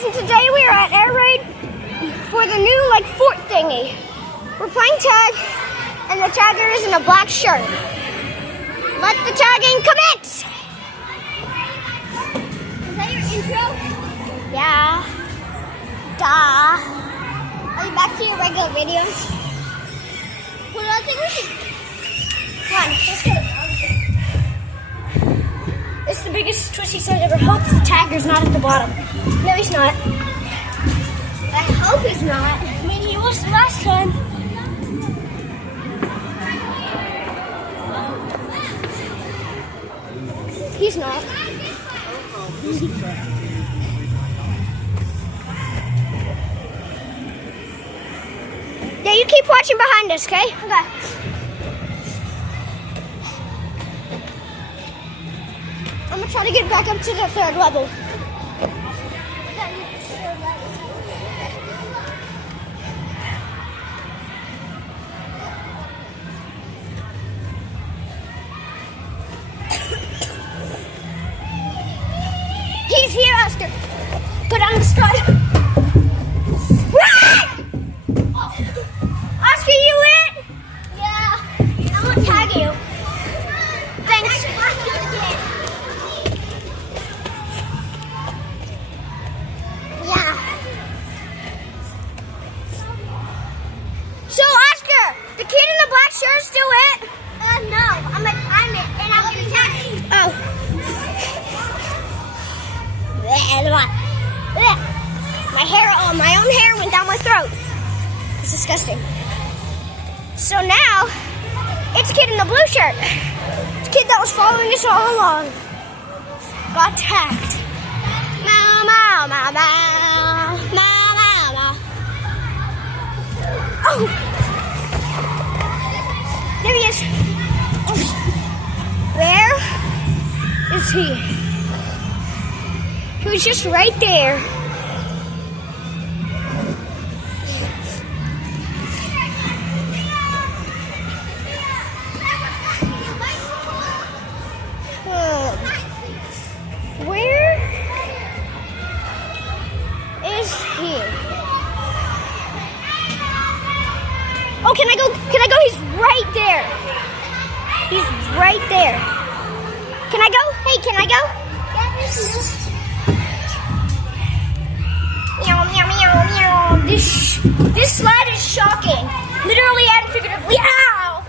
And today we are at Air Raid for the new fort thingy. We're playing tag, and the tagger is in a black shirt. Let the tagging commence. Is that your intro? Yeah. Duh. Are you back to your regular videos? What do I think we should? Come on, let's go. It's the biggest twist he's ever. Hope the tagger's not at the bottom. No, he's not. I hope he's not. I mean, he was the last time. He's not. Yeah, you keep watching behind us, okay? Okay. I'm gonna try to get back up to the 3rd level. He's here, Oscar. Go down the slide. Oscar, you in? Yeah. I'm gonna tag you. Thanks. Yeah. So, Oscar, the kid in the black shirt still it? No. I'm it, and I'm gonna tag you. Oh. My own hair went down my throat. It's disgusting. So now, it's a kid in the blue shirt. It's a kid that was following us all along. Got tagged. Meow, meow, meow, meow, meow, meow, meow. Oh! There he is. Oh. Where is he? He was just right there. Where is he? Oh, can I go? Can I go? He's right there. He's right there. Can I go? Hey, can I go? Meow, meow, meow, meow. This slide is shocking. Literally and figuratively. Ow!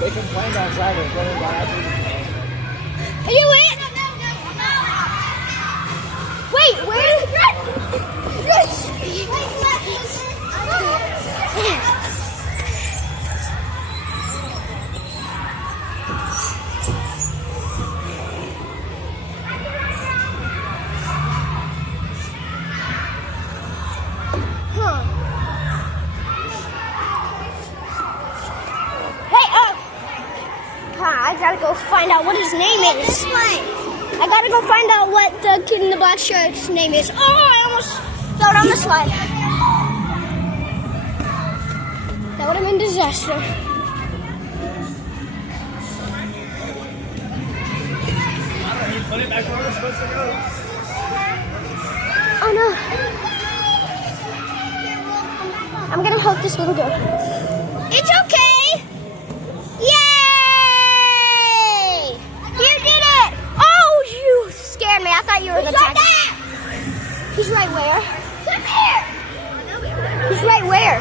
They complained outside of running by. Are you in? Wait, where did I gotta go find out what his name is. I gotta go find out what the kid in the black shirt's name is. Oh, I almost fell down the slide. That would have been disaster. Put it back where we're supposed to go. Oh no. I'm gonna help this little girl. It's okay. Yay! You did it! Oh, you scared me. I thought you were the tag. He's right where? Come here. He's right where?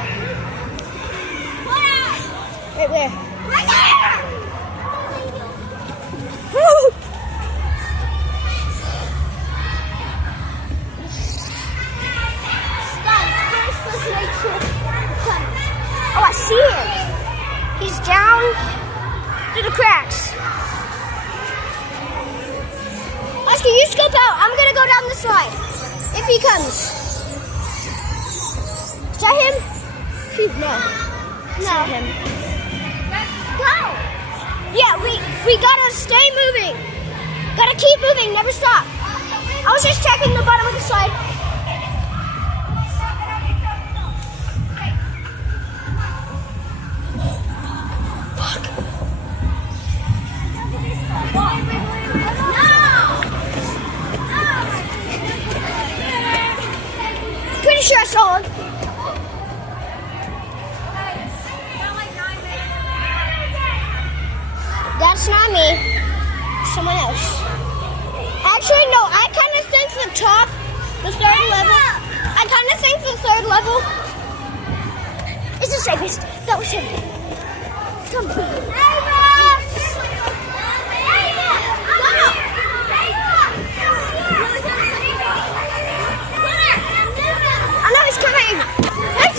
Right where? Right there! Oh, I see him. He's down through the cracks. Oscar, you scope out. I'm gonna go down the slide. If he comes. Is that him? No. No. Him. Go. Yeah, we gotta stay moving. Gotta keep moving. Never stop. I was just checking the bottom of the slide. It's not me. Someone else. Actually, no. I kind of think the top, the third level. I kind of think the third level is the safest. That was him. Come on. I know he's coming. What?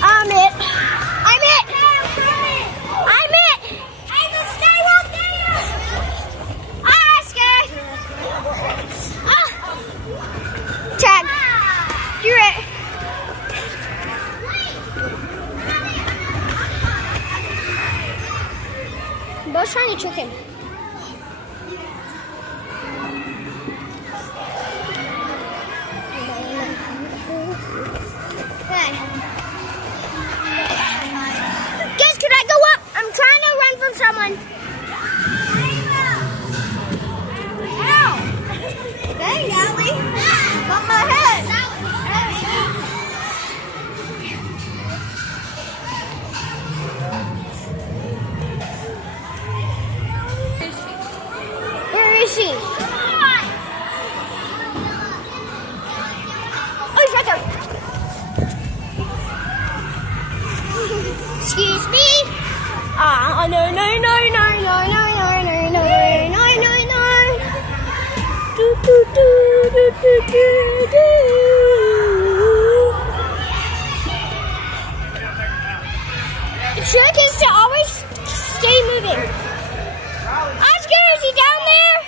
I'm it. I'm it. I'm it. Ah, scared. Ah. Tag. You're it. Bo's trying to trick him. Hey. Guys, could I go up? I'm trying to run from someone. Ow! Dang, Allie. Got my head. Where is she? Oh, he's right there. Excuse me. Ah, no. Do. The trick is to always stay moving. Oscar, is he down there?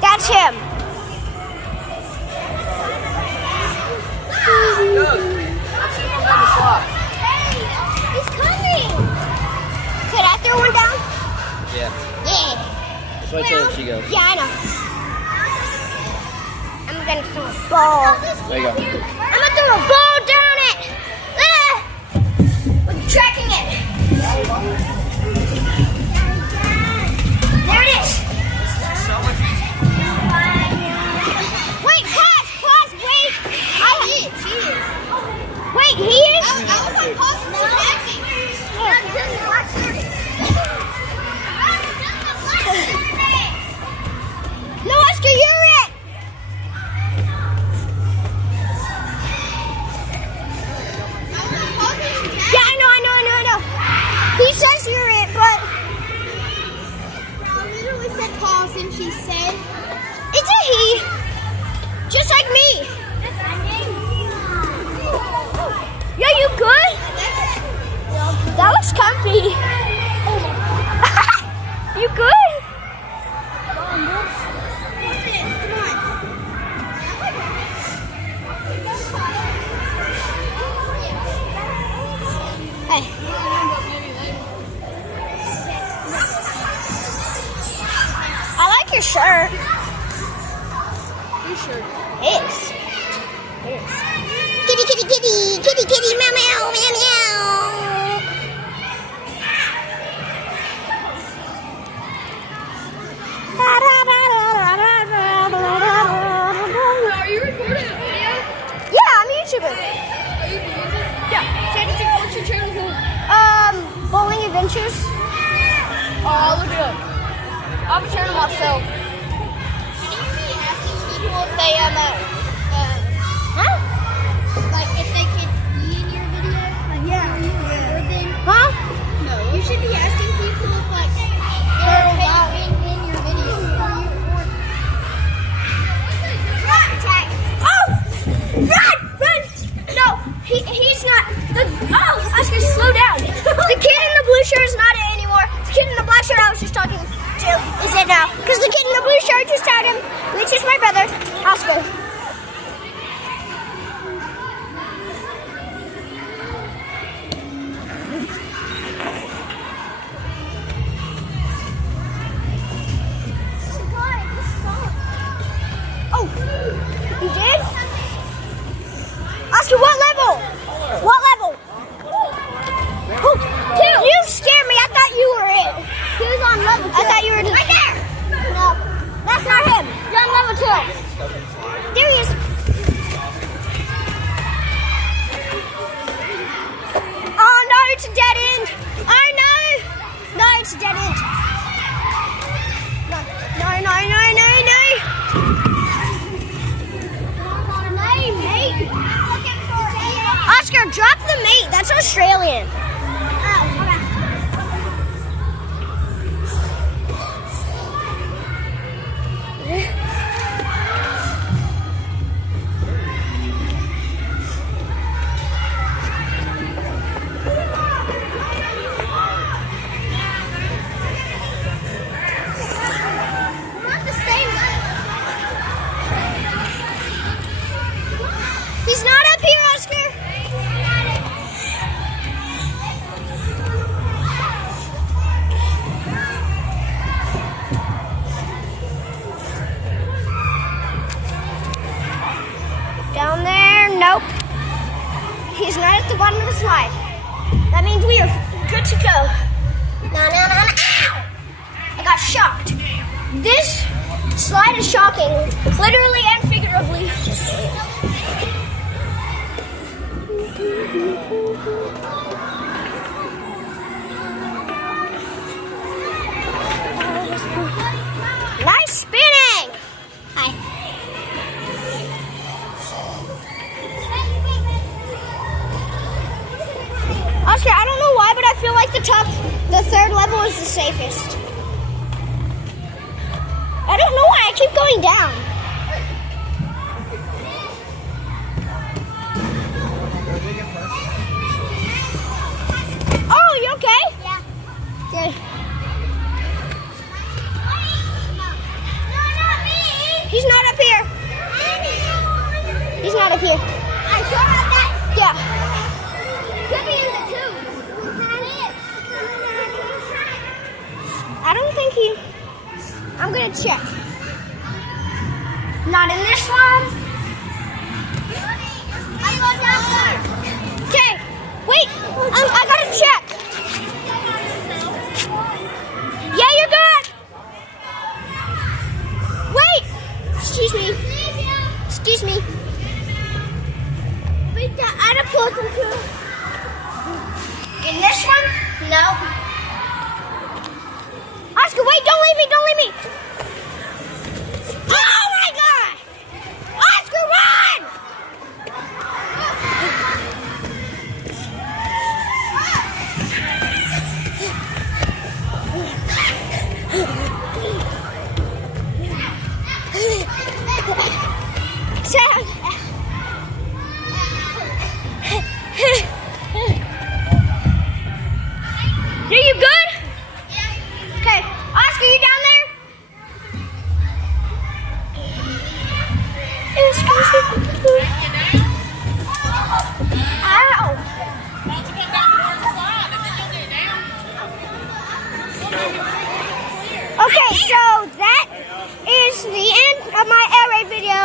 That's him. He's coming. Could I throw one down? Yeah. Yeah. That's why I told her she goes. Yeah, I know. I'm gonna throw a ball. There you go. I'm gonna throw a ball down it. Ah! We're tracking it. There it is. Wait, pause, wait. Wait, he is? I was on pause for attacking. No, Oscar, you're it. Yeah, I know. He says you're it, but I literally said pause and she said, it's a he. Just like me. Yeah, you good? That looks comfy. You good? Hey. I like your shirt. "You sure?" It is. Kitty, meow, meow, meow, meow. Are you recording a video? Yeah, I'm a YouTuber. Are you doing it? Yeah. What's your channel called? Bowling Adventures. Oh, look it up. I'm a channel myself. Should you be asking people if they Huh? like if they could be in your video? Like, yeah. Or then, Huh? no. You should be asking people if like they're okay being in your video. Oh! Run! No, he's not. Oscar, slow down. The kid in the blue shirt is not it anymore. The kid in the black shirt I was just talking to is it now. Because the kid in the blue shirt just told him, which is my brother, Oscar. Oh, you did? Oscar, what level? What level? Oh, 2. You scared me. I thought you were it. He was on level 2. I thought you were right there. No, that's not him. He's on level 2. There he is. Australian. He's not up here, Oscar. Down there, nope. He's not at the bottom of the slide. That means we are good to go. No, no, no, no. Ow! I got shocked. This slide is shocking, literally and figuratively. Nice spinning! Hi. Oscar, I don't know why, but I feel like the third level is the safest. I don't know why, I keep going down. Oh, you okay? Yeah. Good. He's not up here. He's not up here. I sure have that. Yeah. Could be in the tube. I don't think he... I'm gonna check. Not in this one. I go down there. Okay. Wait. I gotta check. Yeah, you're good. Wait. Excuse me. Excuse me. Wait, I had to pull them too. In this one? No. Oscar, wait, don't leave me, don't leave me. Oh my God! Oscar, run! Sound. Are you good? Yeah. Okay, Oscar, you down there? Ow! Okay, so that is the end of my air raid video.